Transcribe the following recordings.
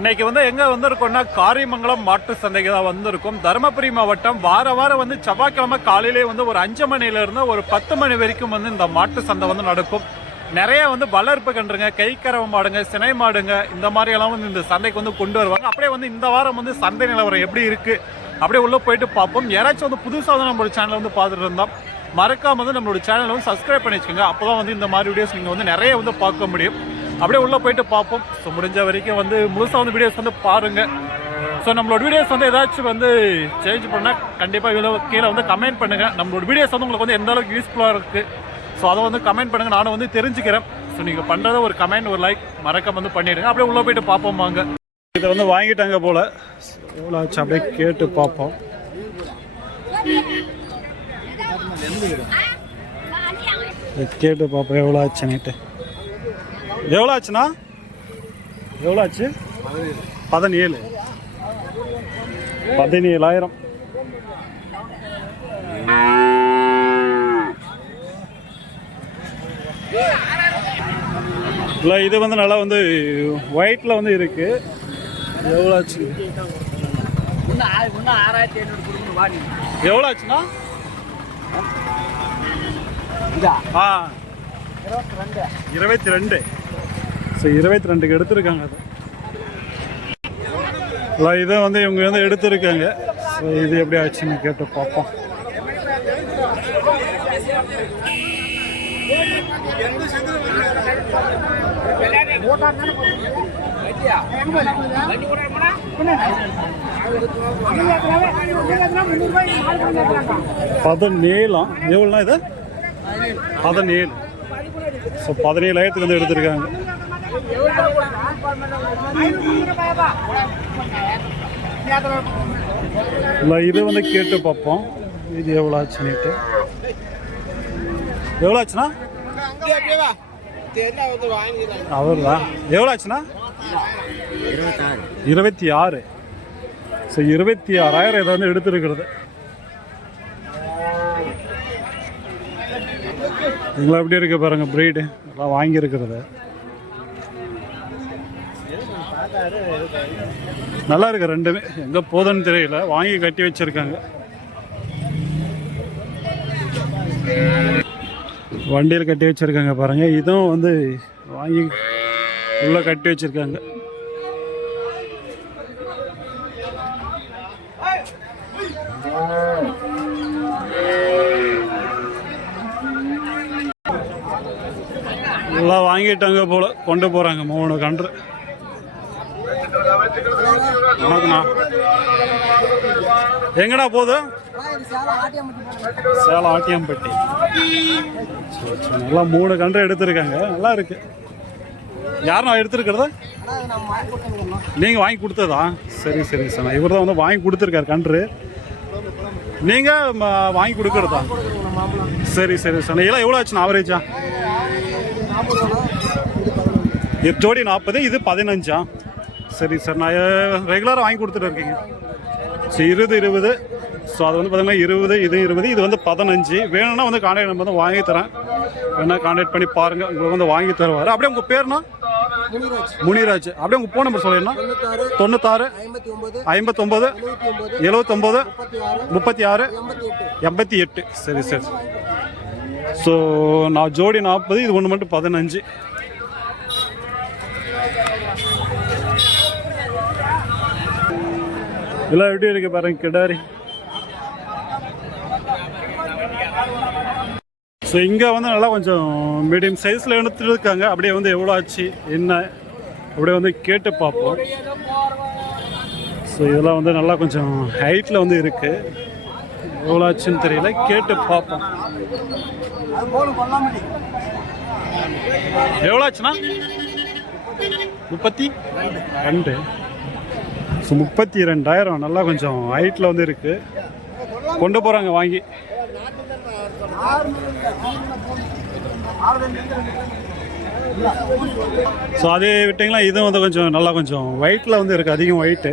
இன்னைக்கு வந்து எங்க வந்திருக்கோம்னா காரியமங்கலம் மாட்டு சந்தைக்கு தான் வந்திருக்கும். தருமபுரி மாவட்டம் வாரம் வந்து செவ்வாய்க்கிழமை காலையிலே வந்து ஒரு 5 மணில இருந்து ஒரு 10 மணி வரைக்கும் வந்து இந்த மாட்டு சந்தை வந்து நடக்கும். நிறைய வந்து வளர்ப்பு கன்றுங்க, கைக்கறவை மாடுங்க, சினை மாடுங்க இந்த மாதிரி எல்லாம் வந்து இந்த சந்தைக்கு வந்து கொண்டு வருவாங்க. அப்படியே வந்து இந்த வாரம் வந்து சந்தை நிலவரம் எப்படி இருக்கு அப்படியே உள்ள போயிட்டு பார்ப்போம். யாராச்சும் வந்து புதுசாக வந்து நம்மளோட சேனல் வந்து பார்த்துட்டு இருந்தோம், மறக்காம வந்து நம்மளோட சேனலை வந்து சப்ஸ்கிரைப் பண்ணி வச்சுக்கோங்க. அப்போதான் வந்து இந்த மாதிரி வீடியோஸ் நீங்கள் வந்து நிறைய வந்து பார்க்க முடியும். அப்படியே உள்ளே போயிட்டு பார்ப்போம். ஸோ முடிஞ்ச வரைக்கும் வந்து முழுசாக வந்து வீடியோஸ் வந்து பாருங்கள். ஸோ நம்மளோட வீடியோஸ் வந்து ஏதாச்சும் வந்து சேஞ்ச் பண்ணால் கண்டிப்பாக கீழே வந்து கமெண்ட் பண்ணுங்கள். நம்மளோட வீடியோஸ் வந்து உங்களுக்கு வந்து எந்த அளவுக்கு யூஸ்ஃபுல்லாக இருக்குது ஸோ அதை வந்து கமெண்ட் பண்ணுங்கள், நானும் வந்து தெரிஞ்சுக்கிறேன். ஸோ நீங்கள் பண்ணுறத ஒரு கமெண்ட் ஒரு லைக் மறக்காம வந்து பண்ணிவிடுங்க. அப்படியே உள்ளே போயிட்டு பார்ப்போம் வாங்க. இதை வந்து வாங்கிட்டாங்க போல், எவ்வளோ ஆச்சு அப்படியே கேட்டு பார்ப்போம். கேட்டு பார்ப்போம் எவ்வளோ ஆச்சுன்னுட்டு. எவ்வளோ ஆச்சுண்ணா? எவ்வளோ ஆச்சு? 17,000. இல்லை இது வந்து நல்லா வந்து ஒயிட்டில் வந்து இருக்கு. எவ்வளோ ஆச்சு? எவ்வளோ ஆச்சுண்ணா? 22. ஸோ 22க்கு எடுத்துருக்காங்க. அது இதை வந்து இவங்க வந்து எடுத்துருக்காங்க. ஸோ இது எப்படி ஆச்சுன்னு கேட்டு பார்ப்போம். பதினேழாம் எவ்வளோண்ணா இது? 17. ஸோ 17,000க்கு வந்து எடுத்திருக்காங்க. இல்லை இது வந்து கேட்டு பார்ப்போம் இது எவ்வளோ ஆச்சுன்னுட்டு. எவ்வளோ ஆச்சுண்ணா? அவர்தான் எவ்வளோ ஆச்சுண்ணா? 26. ஸோ 26,000 இதை வந்து எடுத்துருக்கிறது. இவங்களா எப்படி இருக்கு பாருங்க, ப்ரீடு எல்லாம் வாங்கியிருக்கிறது. நல்லா இருக்கு ரெண்டுமே. எங்கே போதுன்னு தெரியல, வாங்கி கட்டி வச்சிருக்காங்க. வண்டியில் கட்டி வச்சிருக்காங்க பாருங்க. இதுவும் வந்து வாங்கி உள்ள கட்டி வச்சிருக்காங்க. எல்லாம் வாங்கிட்டாங்க போல, கொண்டு போறாங்க 3 கன்று. வணக்கண்ணா, எங்கடா போகுது? சேலம் ஆட்டியம்பட்டி. நல்லா 3 கன்று எடுத்திருக்காங்க. நல்லா இருக்கு. யாருண்ணா எடுத்துருக்கிறதா? நீங்க வாங்கி கொடுத்ததா? சரி சரி சார், இவர் தான் வந்து வாங்கி கொடுத்துருக்காரு கன்று. நீங்க வாங்கி கொடுக்கறதா? சரி சரி சார். இதெல்லாம் எவ்வளோ ஆச்சுண்ணா ஆவரேஜா? ஜோடி 40, இது 15. சரி சார், நான் ரெகுலராக வாங்கி கொடுத்துட்டு இருக்கீங்க. ஸோ 20. ஸோ அது வந்து பார்த்தீங்கன்னா 20, இது 20, இது வந்து 15. வேணும்னா வந்து கான்டாக்ட் நம்பர் வந்து வாங்கி தரேன், வேணா கான்டாக்ட் பண்ணி பாருங்கள், உங்களுக்கு வந்து வாங்கி தருவார். அப்படியே உங்கள் பேர்னா? முனிராஜ். அப்படியே உங்கள் ஃபோன் நம்பர் சொல்லிடணும். 96 59 79 36 88. சரி சரி. ஸோ நான் ஜோடி 40, இது ஒன்று மட்டும் 15. எல்லாம் எப்படி இருக்கு பாருங்க கிடாரி. ஸோ இங்கே வந்து நல்லா கொஞ்சம் மீடியம் சைஸில் எடுத்துட்டு இருக்காங்க. அப்படியே வந்து எவ்வளோ ஆச்சு என்ன அப்படியே வந்து கேட்டு பார்ப்போம். ஸோ இதெல்லாம் வந்து நல்லா கொஞ்சம் ஹைட்டில் வந்து இருக்கு. எவ்வளோ ஆச்சுன்னு தெரியல, கேட்டு பார்ப்போம். எவ்வளோ ஆச்சுண்ணா? 32. ஸோ 32,000. நல்லா கொஞ்சம் ஹைட்டில் வந்து இருக்கு, கொண்டு போகிறாங்க வாங்கி. ஸோ அதே விட்டிங்களா, இதுவும் வந்து கொஞ்சம் நல்லா கொஞ்சம் ஒயிட்டில் வந்து இருக்குது, அதிகம் ஒயிட்டு.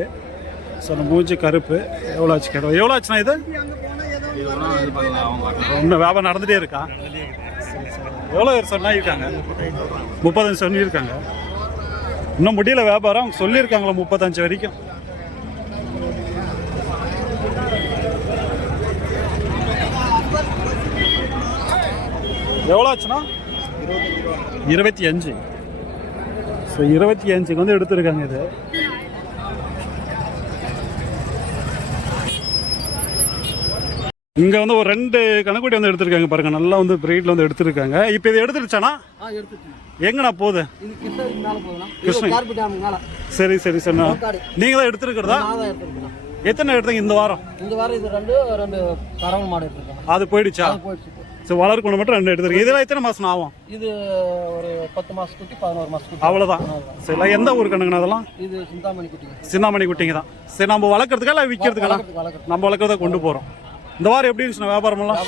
ஸோ அந்த மூஞ்சி கருப்பு. எவ்வளோ ஆச்சு கேட்டோம்? எவ்வளோ ஆச்சுண்ணா இது? இன்னும் வியாபாரம் நடந்துகிட்டே இருக்கா? எவ்வளோ சொன்னா இருக்காங்க? 30 சொல்லியிருக்காங்க. இன்னும் முடியல வியாபாரம், அவங்க சொல்லியிருக்காங்களா 35 வரைக்கும். எவ்வளோ ஆச்சுன்னா 25. ஸோ 25க்கு வந்து எடுத்துருக்காங்க இது. இங்கே வந்து ஒரு 2 கணக்குட்டி வந்து எடுத்திருக்காங்க பாருங்க, நல்லா வந்து பிரீட்ல வந்து எடுத்திருக்காங்க. இப்போ இது எடுத்துருச்சானா? எங்கண்ணா போகுது? சரி சரி சரிண்ணா, நீங்க தான் எடுத்துருக்கிறதா? எத்தனை எடுத்தீங்க இந்த வாரம்? இந்த வாரம் இது ரெண்டு கறவை மாடு எடுத்துருக்கோம். அது போயிடுச்சா? சரி, வளர்க்கணும் மட்டும் 2 எடுத்துருக்கு. இதெல்லாம் எத்தனை மாசம் ஆகும்? இது ஒரு 10 மாசம் குட்டி, 11 மாசம் குட்டி, அவ்வளோதான். சரி, எந்த ஊர் கண்ணுங்கண்ணா அதெல்லாம்? இது சிந்தாமணி குட்டிங்க. சிந்தாமணி குட்டிங்க தான். சரி, நம்ம வளர்க்குறதுக்கா இல்லை விற்கிறதுக்கா? நம்ம வளர்க்குறதா கொண்டு போகிறோம். இந்த வாரம் எப்படி இருந்துச்சுண்ணா வியாபாரமெல்லாம்?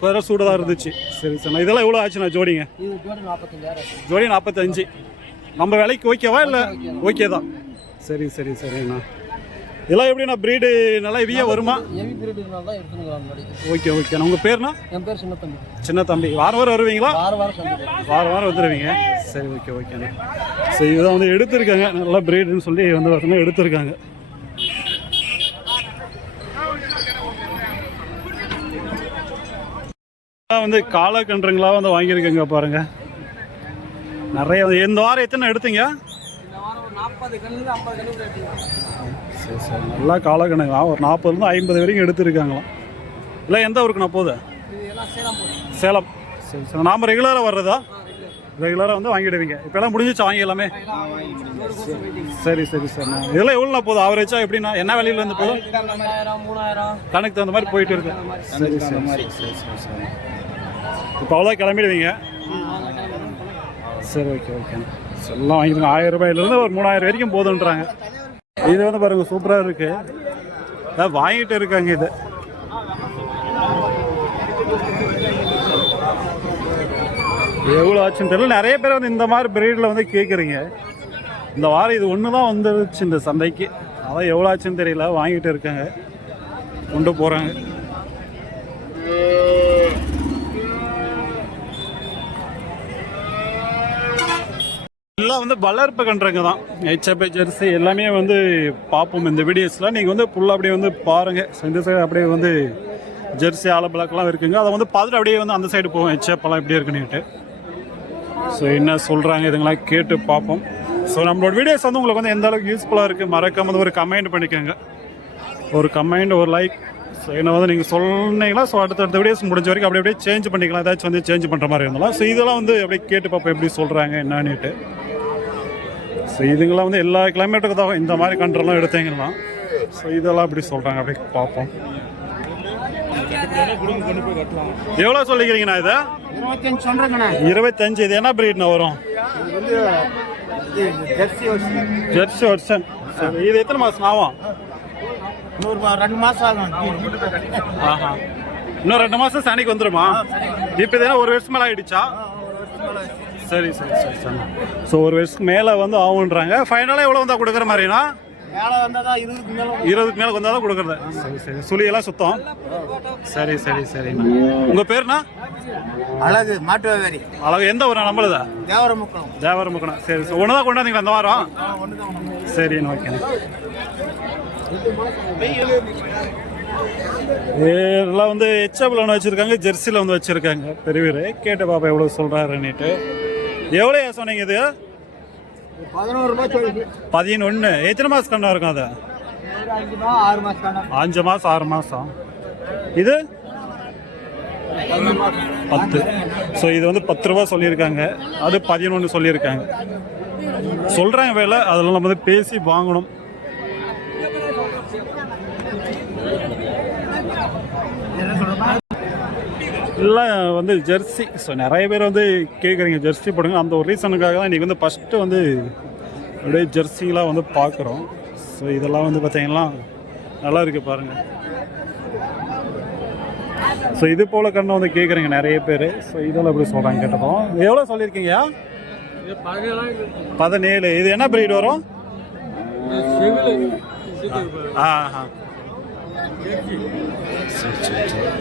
வேறு சூடு தான் இருந்துச்சு. சரி சரிண்ணா, இதெல்லாம் எவ்வளோ ஆச்சுண்ணா ஜோடிங்க? இது ஜோடி 45,000. ஜோடி 45. நம்ம விலைக்கு ஓகேவா இல்லை? ஓகே தான். சரி சரி சரிண்ணா. இதெல்லாம் எப்படிண்ணா பிரீடு நல்லா ஹெவியாக வருமா? ஹெவி பிரீடுனால தான் எடுத்துக்கலாம் முன்னாடி. ஓகே ஓகேண்ணா. உங்கள் பேர்ண்ணா? என் பேர் சின்ன தம்பி. சின்ன தம்பி. வாரம் வாரம் வருவீங்களா? வாரம் வாரம் வந்துடுவீங்க. சரி, ஓகே ஓகேண்ணா. சரி, இதுதான் வந்து எடுத்திருக்காங்க, நல்லா பிரீடுன்னு சொல்லி வந்து பார்த்தீங்கன்னா எடுத்திருக்காங்க. வந்து காலக்கன்றுங்களா வந்து வாங்கியிருக்கேங்க பாருங்க, நிறைய. இந்த வாரம் எத்தனை எடுத்தீங்க? சரி சரி, நல்லா காலக்கணங்களா ஒரு 40லேருந்து 50 வரைக்கும் எடுத்துருக்காங்களாம். இல்லை எந்த ஊருக்குண்ணா போகுது? சேலம். சரி சரி, நாம் ரெகுலராக வர்றதா? ரெகுலராக வந்து வாங்கிடுவீங்க. இப்போலாம் முடிஞ்சிச்சா வாங்கி எல்லாமே? சரி சரி சரிண்ணா. இதெல்லாம் எவ்வளோண்ணா போதும் ஆவரேஜாக? எப்படின்னா என்ன விலையில இருந்து போதும்? 2000-3000 கணக்கு தகுந்த மாதிரி போயிட்டு இருக்கு. சரி சரி சரி சரி சரி. இப்போ அவ்வளோ கிளம்பிடுவீங்க. சரி, ஓகே ஓகேண்ணா. எல்லாம் வாங்கிடுங்க. 1000 ரூபாயிலேருந்து ஒரு 3000 வரைக்கும் போதுன்றாங்க. இது வந்து பாருங்க, சூப்பராக இருக்கு. அதான் வாங்கிட்டு இருக்காங்க. இது எவ்வளோ ஆச்சுன்னு தெரியல. நிறைய பேர் வந்து இந்த மாதிரி பிரீடில் வந்து கேட்குறீங்க. இந்த வாரம் இது ஒன்று தான் வந்துருச்சு இந்த சந்தைக்கு. அதான் எவ்வளோ ஆச்சுன்னு தெரியல, வாங்கிட்டு இருக்காங்க, கொண்டு போகிறாங்க. எல்லாம் வந்து வளர்ப்பு கன்றுங்க தான். ஹெச்எப் ஜெர்சி எல்லாமே வந்து பார்ப்போம் இந்த வீடியோஸில். நீங்கள் வந்து ஃபுல்லாக அப்படியே வந்து பாருங்கள். ஸோ இந்த சைடு அப்படியே வந்து ஜெர்சி ஆலப்பிளாக்கெலாம் இருக்குங்க. அதை வந்து பார்த்துட்டு அப்படியே வந்து அந்த சைடு போவோம், ஹெச்எப்பெல்லாம் எப்படி இருக்குன்னுட்டு. ஸோ என்ன சொல்கிறாங்க இதுங்களாம் கேட்டு பார்ப்போம். ஸோ நம்மளோட வீடியோஸ் வந்து உங்களுக்கு வந்து எந்த அளவுக்கு யூஸ்ஃபுல்லாக இருக்குது மறக்காம வந்து ஒரு கமெண்ட் பண்ணிக்கோங்க. ஒரு கமெண்ட், ஒரு லைக். ஸோ என்ன வந்து நீங்கள் சொன்னீங்களா, ஸோ அடுத்தடுத்த வீடியோஸ் முடிஞ்ச வரைக்கும் அப்படியே சேஞ்ச் பண்ணிக்கலாம். ஏதாச்சும் வந்து சேஞ்ச் பண்ணுற மாதிரி இருந்தாலும். ஸோ இதெல்லாம் வந்து அப்படியே கேட்டு பார்ப்போம் எப்படி சொல்கிறாங்க என்னன்னுட்டு. ஸோ இதுங்களாம் வந்து எல்லா கிளைமேட்டுக்கு தான் இந்த மாதிரி கண்ட்ரெல்லாம் எடுத்தீங்கன்னா. ஸோ இதெல்லாம் அப்படி சொல்கிறாங்க, அப்படியே பார்ப்போம். எவ்வளோ சொல்லிக்கிறீங்கண்ணா இதை? 25 சொல்கிறேங்கண்ணா. 25. இது என்ன பிரீட்ண்ணா வரும்? Jersey worsen. சரி, இது எத்தனை மாதம் ஆகும்? 2 மாதம் ஆகும். ஆஹா, இன்னும் 2 மாதம் சனிக்கு வந்துடுமா? இப்போ இதெல்லாம் 1 வருஷம் மேலே ஆகிடுச்சா? சரி சரி சரி சரி. ஸோ 1 வருஷத்துக்கு மேலே வந்து ஆகுன்றாங்க. ஃபைனலாக எவ்வளோ வந்தால் கொடுக்குற மாதிரினா? 20க்கு மேலே வந்தால் தான் கொடுக்குறது. சரி சரி. சுழியெல்லாம் சுத்தம். சரி சரி சரிண்ணா. உங்கள் பேருண்ணா? அழகு மாட்டு வியாபாரி. அழகு. எந்த ஊர் நம்மளுதா? தேவரமுக்கணும். தேவரமுக்கணும். சரி சரி. ஒன்று தான் கொண்டாந்தீங்களா அந்த வாரம்? சரிண்ணா, ஓகேண்ணா. இதெல்லாம் வந்து ஹெச்எப்ல ஒன்று வச்சுருக்காங்க, ஜெர்சியில் வந்து வச்சுருக்காங்க. பெரியவர் கேட்டு பாப்பா எவ்வளோ சொல்கிறாருன்னுட்டு. எவ்வளோ சொன்னீங்க இது? 11 ரூபாய். 11. எத்தனை மாதம் கண்ணா இருக்கும் அது? 5 மாதம் 6 மாதம். இது 10. ஸோ இது வந்து 10 ரூபா சொல்லியிருக்காங்க, அது 11 சொல்லியிருக்காங்க. சொல்கிறாங்க வேலை, அதெல்லாம் நம்ம வந்து பேசி வாங்கணும். எல்லாம் வந்து ஜெர்சி. ஸோ நிறைய பேர் வந்து கேட்குறீங்க ஜெர்சி போடுங்க. அந்த ஒரு ரீசனுக்காக தான் இன்றைக்கி வந்து ஃபஸ்ட்டு வந்து அப்படியே ஜெர்சிங்கெலாம் வந்து பார்க்குறோம். ஸோ இதெல்லாம் வந்து பார்த்தீங்கன்னா நல்லா இருக்குது பாருங்கள். ஸோ இது போல் கண்ணை வந்து கேட்குறீங்க நிறைய பேர். ஸோ இதெல்லாம் எப்படி சொல்கிறாங்க கேட்டப்போம். எவ்வளோ சொல்லியிருக்கீங்க? 17. இது என்ன பிரீடு வரும்? ஆஹா,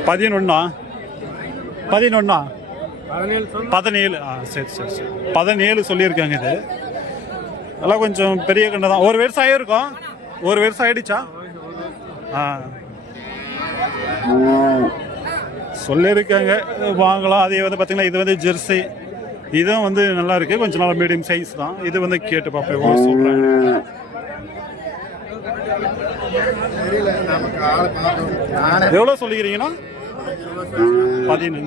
11. 11. 17. சரி சரி சரி. 17 சொல்லியிருக்காங்க. இது அதெல்லாம் கொஞ்சம் பெரிய கண்ணு தான். ஒரு வருஷம் ஆகிருக்கும். ஒரு வருஷம் ஆயிடுச்சா? ஆ சொல்லியிருக்காங்க வாங்கலாம். அதே வந்து பார்த்தீங்கன்னா இது வந்து ஜெர்சி, இதுவும் வந்து நல்லா இருக்குது. கொஞ்சம் நல்லா மீடியம் சைஸ் தான். இது வந்து கேட்டு பார்ப்பேன் எவ்வளோ சொல்கிறாங்க. எவ்வளோ சொல்லிக்கிறீங்கன்னா? 15.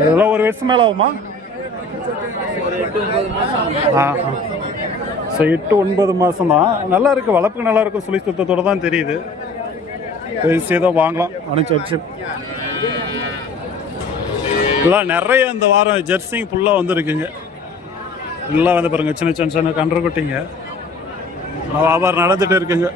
இதெல்லாம் ஒரு வருஷம் மேலே ஆகுமா? ஸோ 8-9 மாதம் தான். நல்லா இருக்குது, வளர்ப்பு நல்லா இருக்கும். சுழி சுத்தத்தோடு தான் தெரியுது. பேசி ஏதோ வாங்கலாம் அனுப்பிச்சு. எல்லாம் நிறைய இந்த வாரம் ஜெர்சிங் ஃபுல்லாக வந்துருக்குங்க. எல்லாம் வந்து பாருங்கள் சின்ன சின்ன சின்ன கன்றுக்குட்டிங்க வியாபாரம் நடந்துட்டு இருக்குங்க.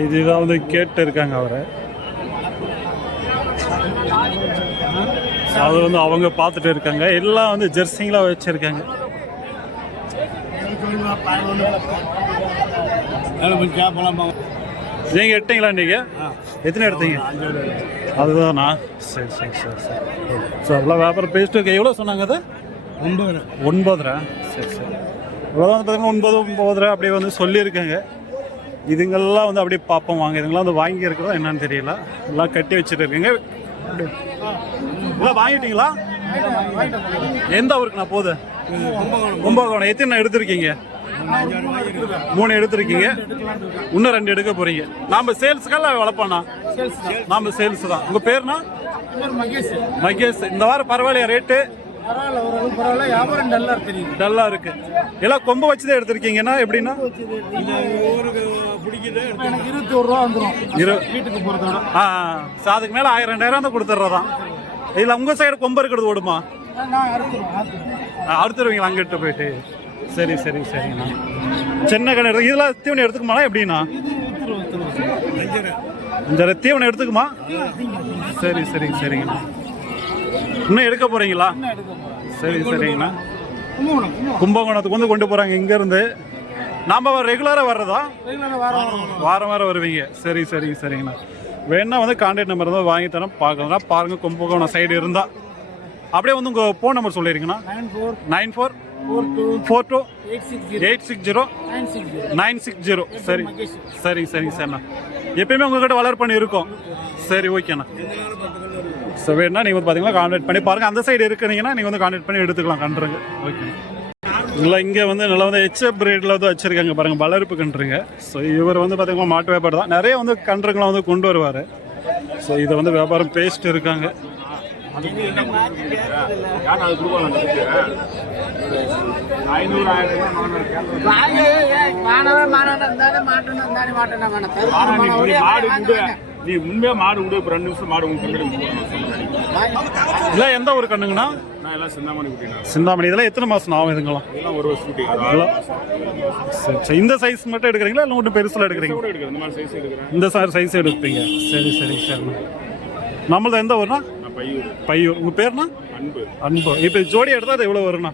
இதுதான் வந்து கேட்டு இருக்காங்க அவரை. அது வந்து அவங்க பார்த்துட்டு இருக்காங்க. எல்லாம் வந்து ஜெர்சிங்கெலாம் வச்சுருக்காங்க. நீங்கள் எடுத்தீங்களா? நீங்கள் எத்தனை எடுத்தீங்க? அதுதானா? சரி சரி சரி சரி. ஸோ அதெல்லாம் வியாபாரம் பேசிட்டு இருக்கு. எவ்வளோ சொன்னாங்க? அது 9. சரி சரி. இவ்வளோ வந்து பார்த்தீங்கன்னா 9 அப்படியே வந்து சொல்லியிருக்காங்க. இதுங்கெல்லாம் வந்து அப்படியே பார்ப்போம் வாங்க. இதுங்கெல்லாம் வந்து வாங்கி இருக்கிறதா என்னன்னு தெரியல. எல்லாம் கட்டி வச்சுட்டு இருக்கீங்க. எல்லாம் வாங்கிட்டீங்களா? எந்த ஊருக்கு நான் போகுது? கும்பகோணம். எத்தனை எடுத்திருக்கீங்க? 3 எடுத்திருக்கீங்க. இன்னும் 2 எடுக்க போறீங்க. நாம சேல்ஸுக்கெல்லாம் வளர்ப்போண்ணா. நாம சேல்ஸ் தான். உங்க பேருனா? மகேஷ். இந்த வாரம் பரவாயில்லையா ரேட்டு? டல்லா இருக்கு. எல்லாம் கொம்பு வச்சுதான் எடுத்திருக்கீங்கன்னா எப்படின்னா? 21 ரூபா வந்துடும் வீட்டுக்கு போகிறதோட. அதுக்கு மேலே 1000-2000 தான் கொடுத்துட்றதான். இதில் உங்கள் சைடு கொம்பு இருக்கிறது ஓடுமா? அறுத்துருவீங்களா அங்கிட்ட போயிட்டு? சரி சரி சரிங்கண்ணா. சின்ன கண்ணு எடுத்து இதெல்லாம் தீவனம் எடுத்துக்குமாண்ணா எப்படின்னா? 5 தீவனம் எடுத்துக்குமா? சரி சரி சரிங்கண்ணா. இன்னும் எடுக்க போகிறீங்களா? சரி சரிங்கண்ணா. கும்பகோணத்துக்கு வந்து கொண்டு போகிறாங்க இங்கேருந்து. நாம் ரெகுலராக வர்றதா? வாரம் வாரம் வருவீங்க. சரி சரி சரிங்கண்ணா. வேணா வந்து கான்டாக்ட் நம்பர் தான் வாங்கி தரேன். பார்க்கலாம் பாருங்கள். கும்பகோணம் சைடு இருந்தால் அப்படியே வந்து உங்கள் ஃபோன் நம்பர் சொல்லிடுங்கண்ணா. 94422860 சரி சரி சரிங்க சார்ண்ணா. எப்பயுமே உங்கள்கிட்ட வளர்ப்பணி இருக்கும். சரி ஓகேண்ணா. ஸோ வேணா நீங்கள் வந்து பார்த்தீங்கன்னா கான்டாக்ட் பண்ணி பாருங்கள். அந்த சைடு இருக்கிறீங்கன்னா நீங்கள் வந்து கான்டாக்ட் பண்ணி எடுத்துக்கலாம் கன்றுங்க. ஓகே. இல்லை இங்கே வந்து நல்லா வந்து ஹெச்எப் பிரீடில் வந்து வச்சுருக்காங்க பாருங்கள், வளர்ப்பு கன்றுங்க. ஸோ இவர் வந்து பார்த்தீங்கன்னா மாட்டு வியாபாரம் தான். நிறைய வந்து கன்றுங்களாம் வந்து கொண்டு வருவார். ஸோ இதை வந்து வியாபாரம் பேசிட்டு இருக்காங்க. நீ உண்மையா மாடு விடு. 2 நிமிஷம் மாடு இல்லை எந்த ஒரு கண்ணுங்கண்ணா? நான் எல்லாம் சிந்தாமணி குட்டினா. சிந்தாமணி. இதெல்லாம் எத்தனை மாதம் ஆகும் இதுங்களாம்? இதெல்லாம் 1 வருஷம் குட்டி. சரி சரி. இந்த சைஸ் மட்டும் எடுக்கிறீங்களா இல்லை ஒன்றும் பெருசில் எடுக்கிறீங்க? இந்த மாதிரி சைஸ் எடுக்கிறேன். இந்த சைஸ் எடுப்பீங்க. சரி சரி சரிண்ணா. நம்மளது எந்த ஊர்னா? பையூர். உங்கள் பேர்னா? அன்பு. இப்போ ஜோடி எடுத்தால் அது எவ்வளோ வரும்ண்ணா?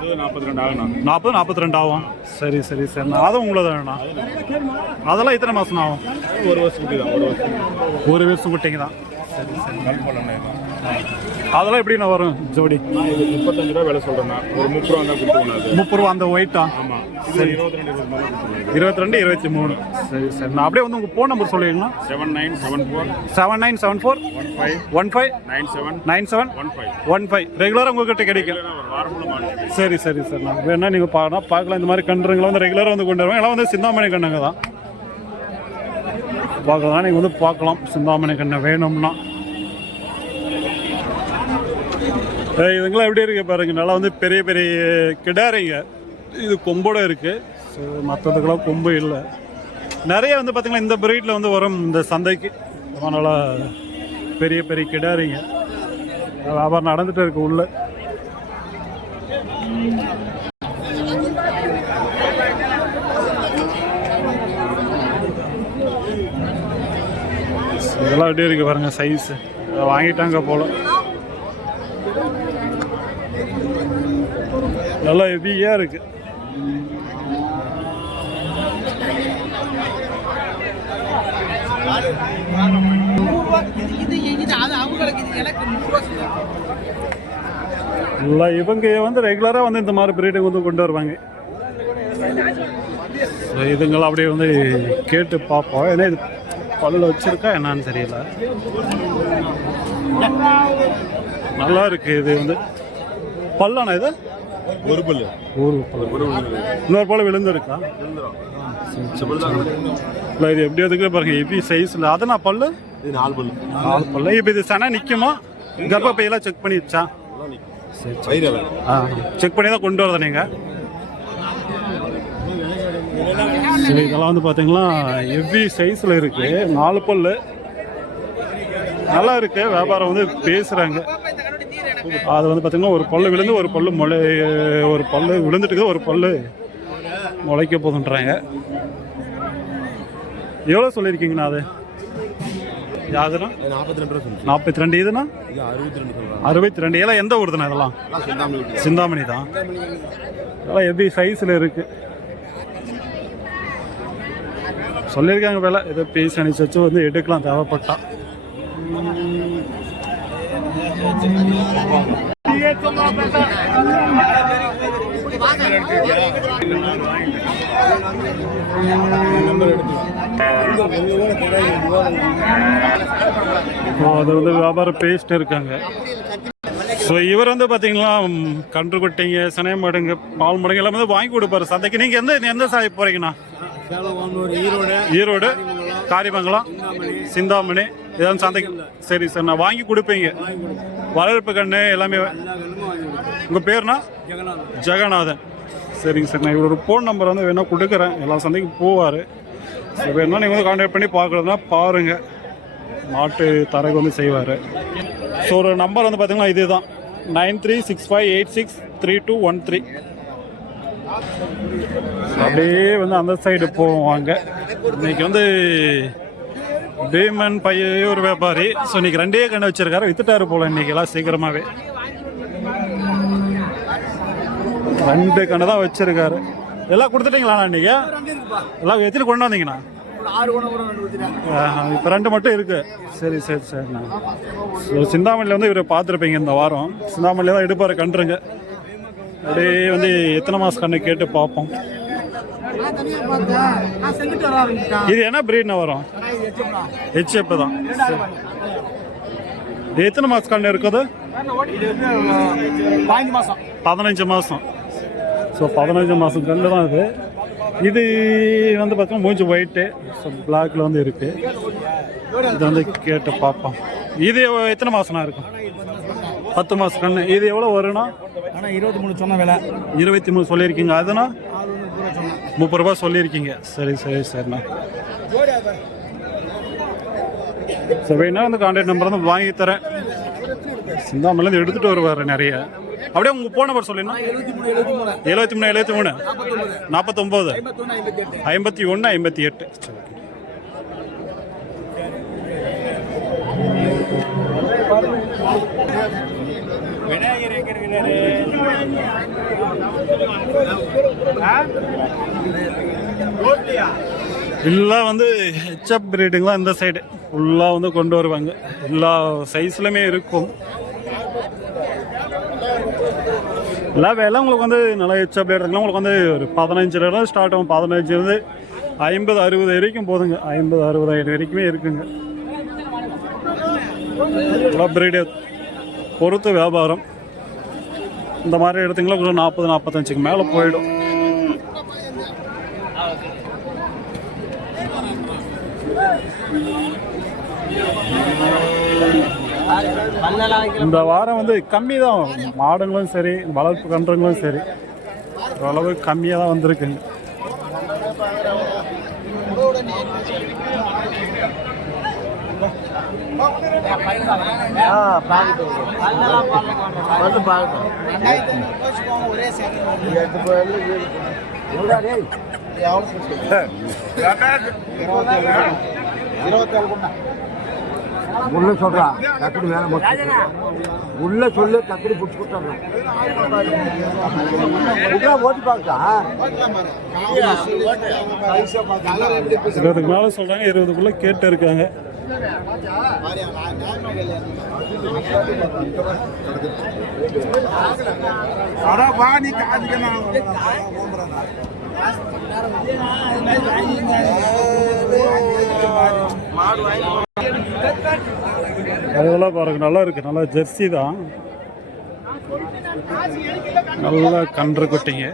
40-42 ஆகுண்ணா. 40-42 ஆகும். சரி சரி சரிண்ணா. அதுவும் உங்களதாண்ணா? அதெல்லாம் எத்தனை மாதம் ஆகும்? 1 வருஷம் குட்டி தான். 1 வருஷம் குட்டிங்க தான். சரி சரி. அதெல்லாம் எப்படிண்ணா வரும் ஜோடி? 35 ரூபா விலை சொல்கிறேண்ணா. ஒரு 30 ரூபா தான் கொடுத்துருவோம். 30 ரூபா அந்த ஒயிட்டா? ஆமாம். சரி. 22 23. சரி சரி. நான் அப்படியே வந்து உங்கள் ஃபோன் நம்பர் சொல்லுவீங்களா? 797415 ரெகுலராக உங்கள்கிட்ட கிடைக்கும். சரி சரி சார். நான் வேணா நீங்கள் பார்க்கலாம். இந்த மாதிரி கன்றுங்களை வந்து ரெகுலராக வந்து கொண்டு வருவாங்க. எல்லாம் வந்து சிந்தாமணி கண்ணுங்க தான். பார்க்கலாம். நீங்கள் வந்து பார்க்கலாம் சிந்தாமணி கண்ணை வேணும்னா. இதுங்களாம் எப்படி இருக்கு பாருங்க. நல்லா வந்து பெரிய பெரிய கிடாரிங்க. இது கொம்போட இருக்கு. ஸோ மற்றதுக்கெல்லாம் கொம்பு இல்லை. நிறைய வந்து பார்த்தீங்கன்னா இந்த பிரீடில் வந்து வரும் இந்த சந்தைக்கு. அதனால பெரிய பெரிய கிடாரிங்க வியாபாரம் நடந்துட்டு இருக்கு உள்ள. இதெல்லாம் எப்படி இருக்கு பாருங்க சைஸ் வாங்கிட்டாங்க போல. நல்லா ஹெவியா இருக்கு. இல்லை இவங்க வந்து ரெகுலரா வந்து இந்த மாதிரி பிரீடு வந்து கொண்டு வருவாங்க. இதுங்களாம் அப்படியே வந்து கேட்டு பார்ப்போம். ஏன்னா இது பல்ல வச்சிருக்கா என்னன்னு தெரியல. நல்லா இருக்கு. இது வந்து பல்லானா இது ஒரு பல்லு இன்னொரு பல்ல விழுந்துருக்கா? இல்லை இது எப்படி அதுக்கு பாருங்க ஹெவி சைஸ்ல. அதனா பல்லு இது 4 பல்லு. 4 பல்லு. இப்போ இது சனா நிற்குமா? கர்ப்பப்பையெல்லாம் செக் பண்ணி வச்சா? சரி செக் பண்ணி தான் கொண்டு வரத நீங்கள். சரி இதெல்லாம் வந்து பார்த்தீங்கன்னா ஹெவி சைஸில் இருக்கு. 4 பல்லு நல்லா இருக்கு. வியாபாரம் வந்து பேசுகிறாங்க. அது வந்து பார்த்தீங்கன்னா ஒரு பல்லு விழுந்து ஒரு பல்லு ஒரு பல்லு விழுந்துட்டு ஒரு பல்லு முளைக்க போதுன்றாங்க. எவ்வளோ சொல்லியிருக்கீங்கண்ணா அது? யாதுண்ணா 42. இதுண்ணா 62. எல்லாம் எந்த ஊருதுண்ணா? இதெல்லாம் சிந்தாமணி தான். இதெல்லாம் ஹெவி சைஸில் இருக்கு. சொல்லியிருக்காங்க வேலை ஏதோ பீஸ் அனுப்பிச்சு வச்சு வந்து எடுக்கலாம் தேவைப்பட்டா. அது வந்து வியாபாரம் பேசிட்டு இருக்காங்க. ஸோ இவர் வந்து பார்த்தீங்கன்னா கன்று குட்டிங்க, சனய மாடுங்க, பால் மாடுங்க எல்லாமே வந்து வாங்கி கொடுப்பாரு சந்தைக்கு. நீங்கள் எந்த சாலை போகிறீங்கண்ணா? ஈரோடு, காரிமங்கலம், சிந்தாமணி இதெல்லாம் சந்தைக்கு. சரி சார் நான் வாங்கி கொடுப்பீங்க. வளர்ப்பு கண்ணு எல்லாமே. உங்கள் பேர்னா? ஜெகநாதன். சரிங்க சார். நான் இவரோட ஃபோன் நம்பர் வந்து வேணால் கொடுக்குறேன். எல்லா சந்தைக்கு போவார். சரி வேணா நீங்கள் வந்து கான்டாக்ட் பண்ணி பார்க்குறதுனா பாருங்கள். மாட்டு தரகு வந்து செய்வார். ஸோ ஒரு நம்பர் வந்து பார்த்தீங்கன்னா இது தான் 9365863213. அப்படியே வந்து அந்த சைடு போவாங்க. இன்னைக்கு வந்து பீமன் பைய ஒரு வியாபாரி. ஸோ இன்னைக்கு 2 கண்ணு வச்சிருக்காரு. வித்துட்டாரு போல இன்னைக்கு எல்லாம் சீக்கிரமாகவே. 2 கண்ணு தான் வச்சிருக்காரு. எல்லாம் கொடுத்துட்டீங்களாண்ணா இன்னைக்கு? எல்லாம் எத்தனை கொண்டு வந்தீங்கண்ணா? இப்போ 2 மட்டும் இருக்கு. சரி சரி சரிண்ணா. ஸோ சிந்தாமணியில் வந்து இவரை பார்த்துருப்பீங்க இந்த வாரம். சிந்தாமணியில் தான் எடுப்பார் கன்றுங்க. அப்படியே வந்து எத்தனை மாதம் கண்ணு கேட்டு பார்ப்போம். இது என்ன பிரீட்னா வரும்? ஹெச்எப் தான். இது எத்தனை மாதம் கண்ணு இருக்குது? 15 மாதம். ஸோ 15 மாதம் கண்ணு தான் இது. இது வந்து பார்த்தீங்கன்னா மூஞ்சி ஒயிட்டு, ஸோ பிளாக்ல வந்து இருக்கு. இது வந்து கேட்டு பார்ப்போம். இது எத்தனை மாதம்னா இருக்கும்? 10 மாதம் கண்ணு. இது எவ்வளோ வரும்னா? 23 சொன்ன விலை. 23 சொல்லியிருக்கீங்க. அதுனா 30 ரூபா சொல்லியிருக்கீங்க. சரி சரி சரிண்ணா. சரி வேணா வந்து கான்டாக்ட் நம்பர் வந்து வாங்கி தரேன். சிந்தாமணிலேருந்து எடுத்துகிட்டு வருவார் நிறைய. அப்படியே உங்கள் ஃபோன் நம்பர் சொல்லினா? 73 49 51 58. சரி எல்லாம் வந்து ஹெச்எப் பிரீடுங்களாம் இந்த சைடு ஃபுல்லாக வந்து கொண்டு வருவாங்க. எல்லா சைஸ்லையுமே இருக்கும். எல்லா வேலை உங்களுக்கு வந்து நல்லா ஹெச்எப் எடுத்துக்கலாம். உங்களுக்கு வந்து ஒரு 15 ஸ்டார்ட் ஆகும். 15 50 60 வரைக்கும் போதுங்க. 50 60 வரைக்குமே இருக்குங்க. எல்லா பிரீடு பொறுத்து வியாபாரம். இந்த மாதிரி எடுத்தீங்களா கொஞ்சம் 40 45க்கு மேலே போயிடும். இந்த வாரம் வந்து கம்மி தான். மாடுங்களும் சரி வளர்ப்பு கன்றுங்களும் சரி ஓரளவு கம்மியாக தான் வந்திருக்குங்க. உள்ள சொல்றா டக்குனு வேலை முடிச்சு உள்ள சொல்லு டக்குனு பிடிச்சி கொடுத்துட்றேன் ஓட்டி பார்க்கா 20க்கு மேலே சொல்கிறாங்க, 20க்குள்ளே கேட்டு இருக்காங்க. அதெல்லாம் பாருங்க, நல்லா இருக்கு, நல்லா ஜெர்சி தான், நல்லா கன்று குட்டிங்க.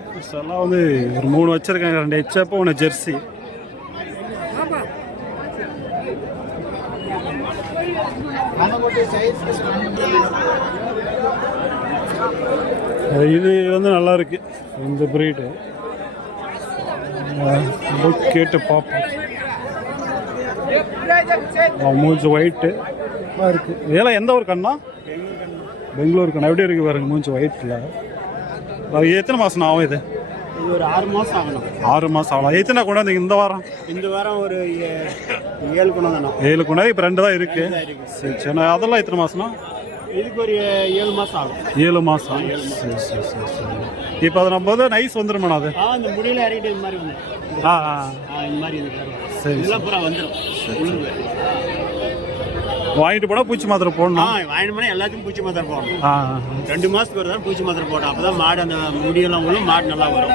எல்லாம் வந்து ஒரு 3 வச்சிருக்காங்க, 2 ஹெச்எப் 1 ஜெர்சி. இது வந்து நல்லா இருக்கு இந்த பிரீடு, கேட்டு பார்ப்போம். மூஞ்சி ஒயிட்டு இருக்கு. இதெல்லாம் எந்த ஒரு கண்ணா? பெங்களூர் கண்ணா. எப்படி இருக்கு பாருங்க மூஞ்சி ஒயிட்டில். எத்தனை மாதம் ஆகும் இது? இது ஒரு 6 மாதம் ஆகணும். 6 மாதம் ஆகலாம். எத்தனை கொண்டாந்து இந்த வாரம்? இந்த வாரம் ஒரு 7 குணம் தானே. 7 கொண்டாந்து இப்போ 2 தான் இருக்கு. சரி சரி. அதெல்லாம் எத்தனை மாதம்னா? இதுக்கு ஒரு 7 மாதம் ஆகும். 7 மாதம். சரி சரி சரி சரி. இப்போ அது நம்ம வந்து நைஸ் வந்துருமாண்ணா அது? இந்த முடியல இறங்கிட்டு இந்த மாதிரி வந்து இந்த மாதிரி சரி இதெல்லாம் பூரா வந்துடும். வாங்கிட்டு போனால் பூச்சி மாத்திரை போடணும். வாங்கிட்டு போனால் எல்லாத்தையும் பூச்சி மாத்திரை போடணும். 2 மாதத்துக்கு ஒரு தான் பூச்சி மாத்திரை போடணும். அப்போ தான் மாடு அந்த முடியெல்லாம் உள்ள மாடு நல்லா வரும்.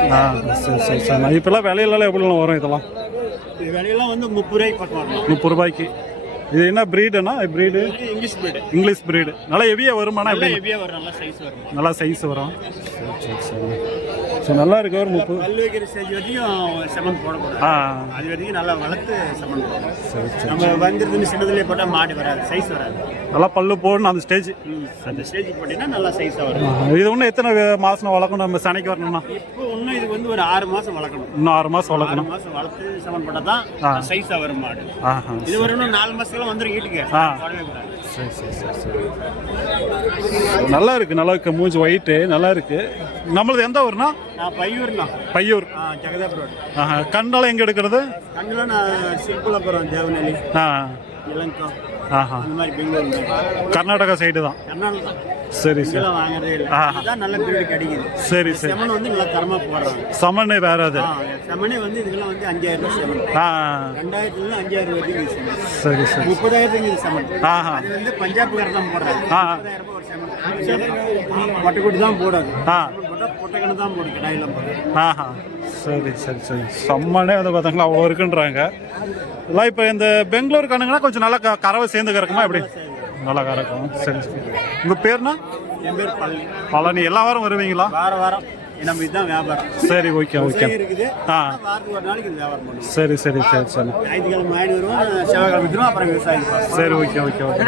சரி சரி சரி. இப்போல்லாம் விலையெல்லாம் எப்படிலாம் வரும் இதெல்லாம்? இது விலையெல்லாம் வந்து 30 ரூபாய்க்கு பக்கம் வரும். 30 ரூபாய்க்கு. இது என்ன பிரீடுனா? Breed English breed. English breed. நல்லா ஹெவியாக வருமானா? எப்படி ஹெவியாக வரும், நல்லா சைஸ் வரும். நல்லா சைஸ் வரும். சரி சரி சரி. ஸோ நல்லா இருக்கு. ஒரு 30 பல் வைக்கிற ஸ்டேஜ் வரைக்கும் செமன் போடக்கூடாது. அது வரைக்கும் நல்லா வளர்த்து செமன் போடணும். சரி சரி. நம்ம வந்துருதுன்னு சின்னதுலேயே போட்டால் மாடு வராது, சைஸ் வராது. நல்லா பல்லு போடணும் அந்த ஸ்டேஜ். அந்த ஸ்டேஜுக்கு போட்டிங்கன்னா நல்லா சைஸாக வரும். இது இன்னும் எத்தனை மாதம் வளர்க்கணும் நம்ம சனைக்கு வரணும்னா? இப்போ இன்னும் இதுக்கு வந்து ஒரு 6 மாதம் வளர்க்கணும். இன்னும் 6 மாதம் வளர்க்கணும். 6 மாதம் வளர்த்து செமன் போட்டால் தான் சைஸாக வரும் மாடு. இது ஒரு இன்னும் 4 மாதத்துக்குலாம் வந்துடும் வீட்டுக்கு. போடவே கூடாது. சரி சரி சரி சரி. நல்லா இருக்கு, நல்லா இருக்கு. மூஞ்சி ஒயிட்டு நல்லா இருக்கு. நம்மளது எந்த ஊர்னா? நான் பையூர்ண்ணா. பையூர். ஜெகதாபுரம். கண்டால எங்க எடுக்கிறது? கண்டில் நான் சிற்பலபுரம், தேவநெல்லி, இலங்கா, அந்த மாதிரி பெங்களூர், கர்நாடகா சைடு தான். கர்நாடகா. சரி சரி. வாங்குறதே இல்லை. இதுதான் நல்ல பிரீடு கிடைக்குது. சரி சரி. செமன் வந்து நல்லா தரமாக போடுறாங்க. சமனே வேற அது. செமனே வந்து இதுக்கெல்லாம் வந்து 5000 ரூபாய் செமன். 2000 5000 வரைக்கும் செமன். சரி சரி. 30,000 இது செமன். அது வந்து பஞ்சாப்கார தான் போடுறாங்க. 30,000 ரூபாய் ஒரு செமன். மொட்டைக்கூட்டு தான் போடாது. பொட்டைக்கணு தான் போடும், கடாயெல்லாம் போடும். சரி சரி சரி. செம்மனே வந்து பார்த்தாங்களா அவ்வளோ இருக்குன்றாங்க. எல்லாம் இப்போ இந்த பெங்களூர் கண்ணுங்கன்னா கொஞ்சம் நல்லா கறவை சேர்ந்து கறக்குமா? எப்படி? நல்லா கறக்கும். சரி சரி. உங்கள் பேர்னா? என் பேர் பழனி. பழனி. எல்லா வாரம் வருவீங்களா? வாரம் நம்ம இதுதான் வியாபாரம். சரி ஓகே ஓகே. இருக்குது. வாரத்துக்கு ஒரு நாளைக்கு இது வியாபாரம் பண்ணுவோம். சரி சரி சரி சரி. ஞாயிற்றுக்கிழமை வாங்கி வருவோம், செவ்வாய்க்கிழமை விற்றுருவோம், அப்புறம் விவசாயம். சரி ஓகே ஓகே ஓகே.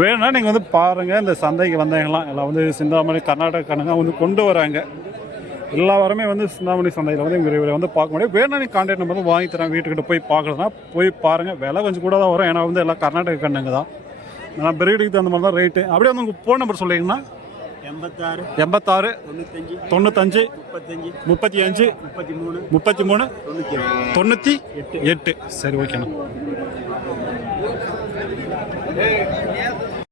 வேணும்னா நீங்கள் வந்து பாருங்கள், இந்த சந்தைக்கு வந்தாங்கலாம் எல்லாம் வந்து சிந்தாமணி கர்நாடகா கணங்க வந்து கொண்டு வராங்க. எல்லா வாரமே வந்து சிந்தாமணி சந்தையில் வந்து இவரை வந்து பார்க்க முடியும். வேணா நீங்கள் கான்டாக்ட் நம்பர் வந்து வாங்கி தரேன், வீட்டுக்கிட்ட போய் பார்க்குறதுனா போய் பாருங்கள். விலை கொஞ்சம் கூட தான் வரும், ஏன்னா வந்து எல்லாம் கர்நாடகா கண்ணுங்க தான். நான் பிரீடுக்கு தகுந்த மாதிரி தான் ரேட்டு. அப்படியே வந்து உங்கள் ஃபோன் நம்பர் சொல்லிங்கன்னா? 86 95 35 35 33 98. சரி ஓகேண்ணா.